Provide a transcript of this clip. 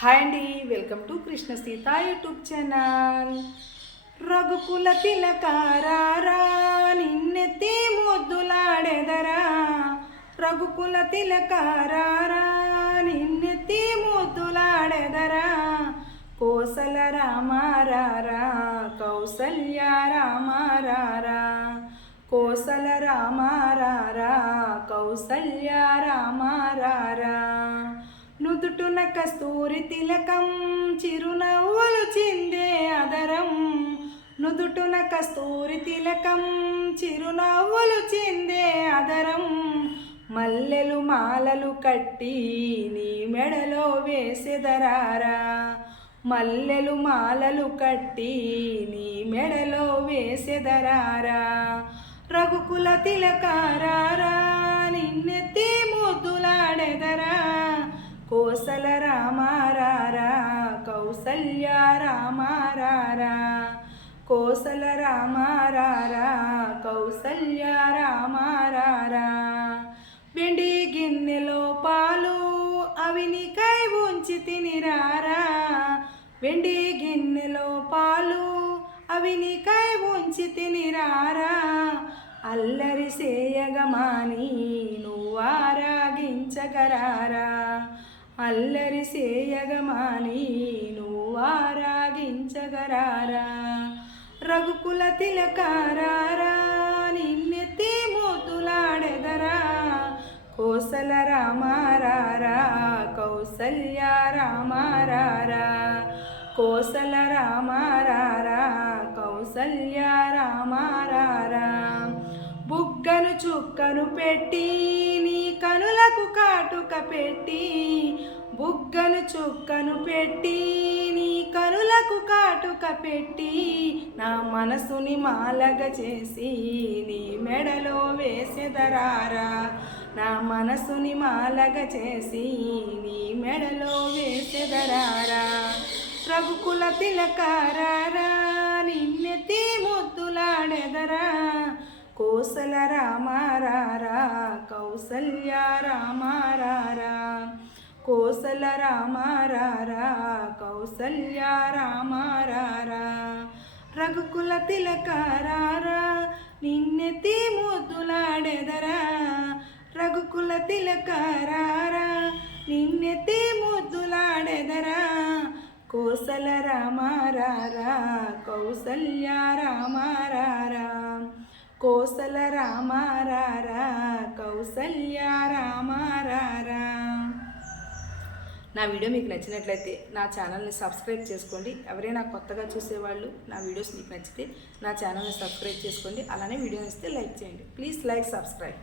Hi అండి, welcome to Krishna Seetha YouTube channel. రఘుకుల తిలకారా నిన్నెత్తి ముద్దులాడెదరా, రఘుకుల తిలకారా నిన్నెత్తి ముద్దులాడెదరా, కోసల రామారారా కౌసల్య రామారారా, కోసల రామారారా కౌసల్య రామారారా. నుదుటున కస్తూరి తిలకం చిరునవ్వులు చిందే అదరం, నుదుటున కస్తూరి తిలకం చిరునవ్వులు చిందే అదరం, మల్లెలు మాలలు కట్టి నీ మెడలో వేసెదరారా, మల్లెలు మాలలు కట్టి నీ మెడలో వేసెదరారా, రఘుకుల తిలకారా నిన్నెత్తి ముద్దులాడెదరా, కోసల రామారారా కౌసల్య రామారారా, కోసల రామారారా కౌసల్య రామారారా. వెండి గిన్నెలో పాలు అవి నీకై ఉంచి తినిరారా, వెండి గిన్నెలో పాలు అవి నీకై ఉంచి తినిరారా, అల్లరి సేయగమాని నువ్వారాగించగరారా, అల్లరి సేయగమాని నువ్వారాగించగరారా, రఘుకుల తిలకారా నిన్నెత్తి ముద్దులాడెదరా, కోసల రామారారా కౌసల్య రామారారా, కోసల రామారారా కౌసల్య రామారారా. బుగ్గను చుక్కను పెట్టి నీ కనులకు కాటుక పెట్టి, బుగ్గను చుక్కను పెట్టి నీ కనులకు కాటుక పెట్టి, నా మనసుని మాలగ చేసి నీ మెడలో వేసెదరారా, నా మనసుని మాలగ చేసి నీ మెడలో వేసెదరారా, రఘుకుల తిలకారా నిన్నెత్తి ముద్దులాడెదరా, కోసల రామారారా కౌసల్య రామారారా, కోసల రామారారా కౌసల్య రామారారా, రఘుకుల తిలకారా నిన్నెత్తి ముద్దులాడెదరా, రఘుకుల తిలకారా నిన్నెత్తి ముద్దులాడెదరా, కోసల రామారారా కౌసల్య రామారారా, కోసల రామారారా కౌసల్య రామారారా. నా వీడియో మీకు నచ్చినట్లయితే నా ఛానల్ని సబ్స్క్రైబ్ చేసుకోండి. ఎవరైనా కొత్తగా చూసేవాళ్ళు నా వీడియోస్ మీకు నచ్చితే నా ఛానల్ని సబ్స్క్రైబ్ చేసుకోండి. అలానే వీడియో నచ్చితే లైక్ చేయండి. Please like, subscribe.